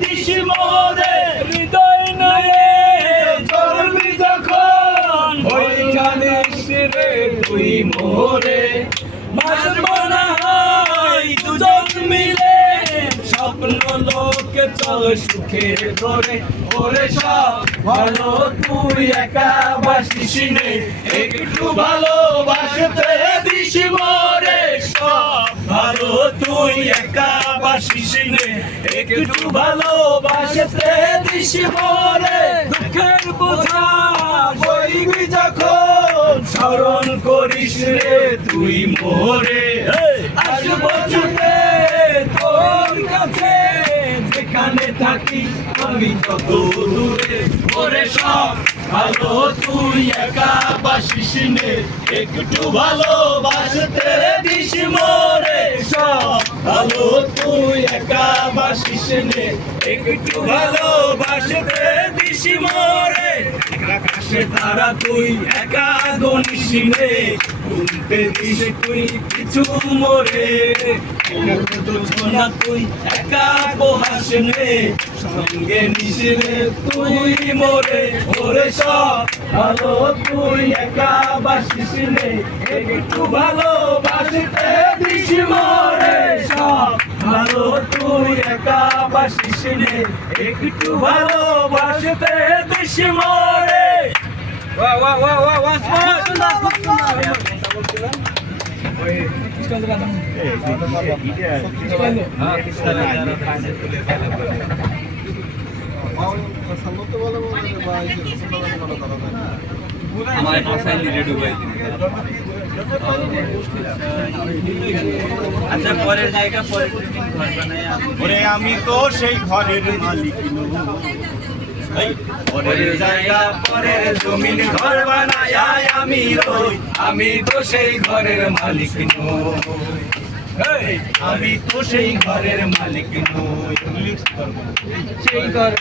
this মোরে হৃদয় নয়ে করবি যখন ওই জানিস রে তুই মোরে বাসব না হয় দুজন মিলে স্বপ্ন লোকে চল সুখের ঘরে ওরে সব ভালো তুই একা বাসিস নে একটু ভালোবাসতে দিস মোরে সব ভালো তুই একা বাসিস নে একটু ভালোবাসতে দিস মোরে দুঃখের বোঝা বইবি যখন স্মরণ করিস রে তুই মোরে আসব ছুটে তোর কাছে যেখানে থাকি আমি তত দূরে ওরে সব ভালো তুই একা বাসিস নে একটু ভালোবাসতে দিস মোরে সব ভালো তুই একা বাসিস নে একটু ভালোবাসতে দিস মোরে আকাশে তারা তুই একা গনিস নে উল্টে দিস তুই কিছু মোরে না তুই একা বহাস নে সঙ্গে নিস নে তুই মোরে ওরে সব ভালো তুই একা বাসিস নে একটু ভালোবাসতে দিস মোরে সব ভালো তুই একা বাসিস নে একটু ভালোবাসতে দিস মোরে वाह वाह वाह वाह वाह हमारे पास रेडी हुआ अच्छा পরের জায়গা পরে ঘর বানায় ওরে আমি তো সেই ঘরের মালিক পরের জায়গা পরের জমিন ঘর বানায় আমি রই আমি তো সেই ঘরের মালিক নই আমি তো সেই ঘরের মালিক নই সেই ঘর